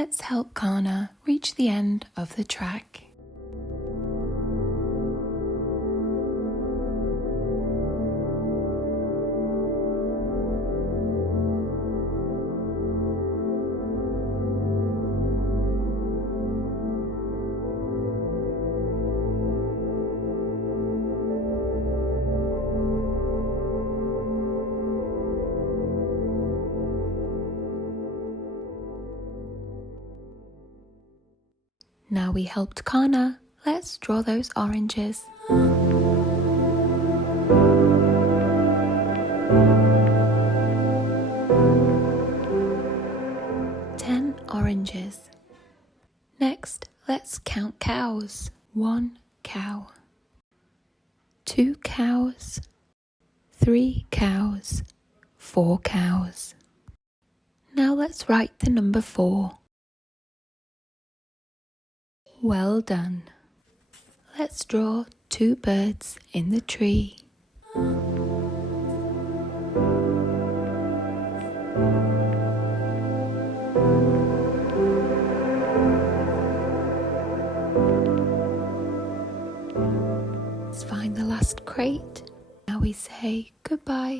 let's help Kana reach the end of the track. Now we helped Kana, let's draw those oranges. 10 oranges. Next, let's count cows. 1 cow, 2 cows, 3 cows, 4 cows. Now let's write the number 4. Well done. Let's draw 2 birds in the tree. Let's find the last crate. Now we say goodbye.